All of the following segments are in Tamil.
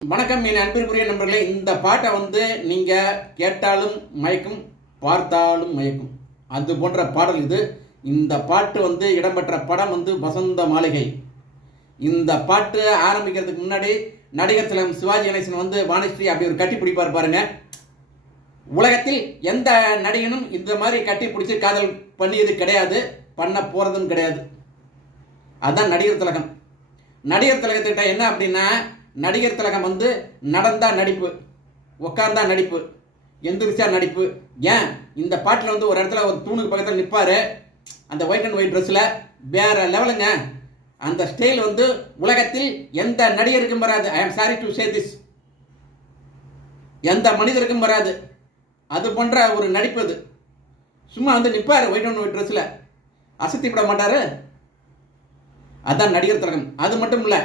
வணக்கம் என் அன்பிற்குரிய நண்பர்களே. இந்த பாட்டை நீங்கள் கேட்டாலும் மயக்கும், பார்த்தாலும் மயக்கும். அது போன்ற பாடல் இது. இந்த பாட்டு இடம்பெற்ற படம் வசந்த மாளிகை. இந்த பாட்டு ஆரம்பிக்கிறதுக்கு முன்னாடி நடிகர் திலகம் சிவாஜி கணேசன் வாணிஸ்ரீ அப்படி ஒரு கட்டி பிடிப்பார் பாருங்க. உலகத்தில் எந்த நடிகனும் இந்த மாதிரி கட்டி பிடிச்சி காதல் பண்ணியது கிடையாது, பண்ண போகிறதும் கிடையாது. அதுதான் நடிகர் திலகம். நடிகர் திலகத்திட்ட என்ன அப்படின்னா, நடிகர் திலகம் நடந்தா நடிப்பு, உட்கார்ந்தா நடிப்பு, எந்திரிச்சா நடிப்பு. ஏன் இந்த பாட்டில் ஒரு இடத்துல ஒரு தூணுக்கு பக்கத்தில் நிற்பார், அந்த ஒயிட் அண்ட் ஒயிட் ட்ரெஸ்ஸில் வேற லெவலுங்க. அந்த ஸ்டைல் உலகத்தில் எந்த நடிகருக்கும் வராது. ஐ am sorry to say this, எந்த மனிதருக்கும் வராது. அது போன்ற ஒரு நடிப்பு அது. சும்மா நிற்பார் ஒயிட் அண்ட் ஒயிட் ட்ரெஸ்ஸில், அசத்தி விட மாட்டார். அதுதான் நடிகர் திலகம். அது மட்டும் இல்லை,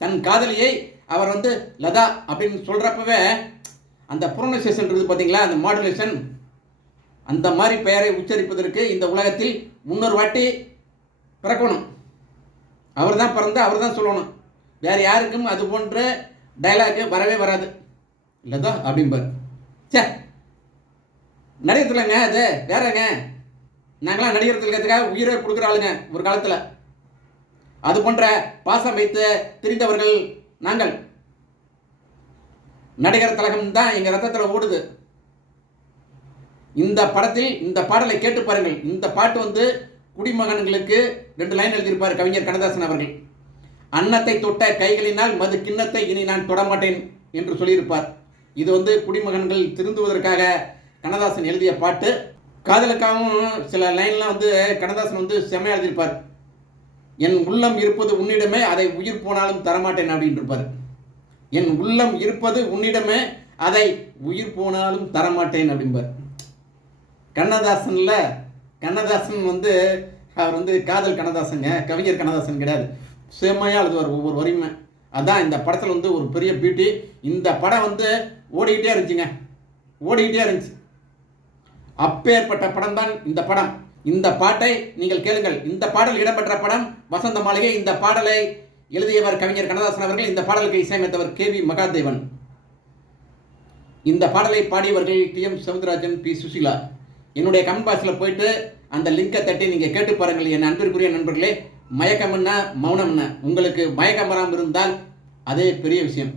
தன் காதலியை அவர் லதா அப்படின்னு சொல்கிறப்பவே அந்த ப்ரொனன்சியேஷன் இருக்குது பார்த்தீங்களா, அந்த மாடுலேஷன், அந்த மாதிரி பெயரை உச்சரிப்பதற்கு இந்த உலகத்தில் முன்னொரு வாட்டி பிறக்கணும். அவர் தான் பிறந்து அவர் தான் சொல்லணும். வேறு யாருக்கும் அது போன்ற டைலாக் வரவே வராது. லதா அப்படிம்பார். சே, நடிகர் திலகங்க அது வேறங்க. நாங்களாம் நடிகர் திலகத்துக்காக உயிரை கொடுக்குற ஆளுங்க ஒரு காலத்தில். அது போன்ற பாசம் வைத்து திரிந்தவர்கள் நாங்கள். நடிகர் திலகம் தான் எங்கள் ரத்தத்தில் ஓடுது. இந்த படத்தில் இந்த பாடலை கேட்டு பாருங்கள். இந்த பாட்டு குடிமகன்களுக்கு 2 லைன் எழுதியிருப்பார் கவிஞர் கண்ணதாசன் அவர்கள். அன்னத்தை தொட்ட கைகளினால் மது கிண்ணத்தை இனி நான் தொடமாட்டேன் என்று சொல்லியிருப்பார். இது குடிமகன்கள் திருந்துவதற்காக கண்ணதாசன் எழுதிய பாட்டு. காதலுக்காகவும் சில லைன்லாம் கண்ணதாசன் செம்மையாக எழுதியிருப்பார். என் உள்ளம் இருப்பது உன்னிடமே, அதை உயிர் போனாலும் தரமாட்டேன் அப்படின்னு இருப்பார். என் உள்ளம் இருப்பது உன்னிடமே, அதை உயிர் போனாலும் தரமாட்டேன் அப்படிம்பார். கண்ணதாசன்ல கண்ணதாசன் அவர் காதல் கண்ணதாசங்க, கவிஞர் கண்ணதாசன் கிடையாது. செம்மையாக எழுதுவார் ஒவ்வொரு வரியுமே. அதான் இந்த படத்தில் ஒரு பெரிய பியூட்டி. இந்த படம் ஓடிக்கிட்டே இருந்துச்சுங்க, ஓடிக்கிட்டே இருந்துச்சு. அப்பேற்பட்ட படம் தான் இந்த படம். இந்த பாட்டை நீங்கள் கேளுங்கள். இந்த பாடல் இடம்பெற்ற படம் வசந்த மாளிகை. இந்த பாடலை எழுதியவர் கவிஞர் கண்ணதாசன் அவர்கள். இந்த பாடலுக்கு இசையமைத்தவர் KV மகாதேவன். இந்த பாடலை பாடியவர்கள் TM சவுந்தரராஜன், P சுசிலா. என்னுடைய கமெண்ட் பாக்ஸில் போயிட்டு அந்த லிங்கை தட்டி நீங்கள் கேட்டு பாருங்கள் என் அன்பிற்குரிய நண்பர்களே. மயக்கம்னா மௌனம்னா, உங்களுக்கு மயக்கம் வராமல் இருந்தால் அதே பெரிய விஷயம்.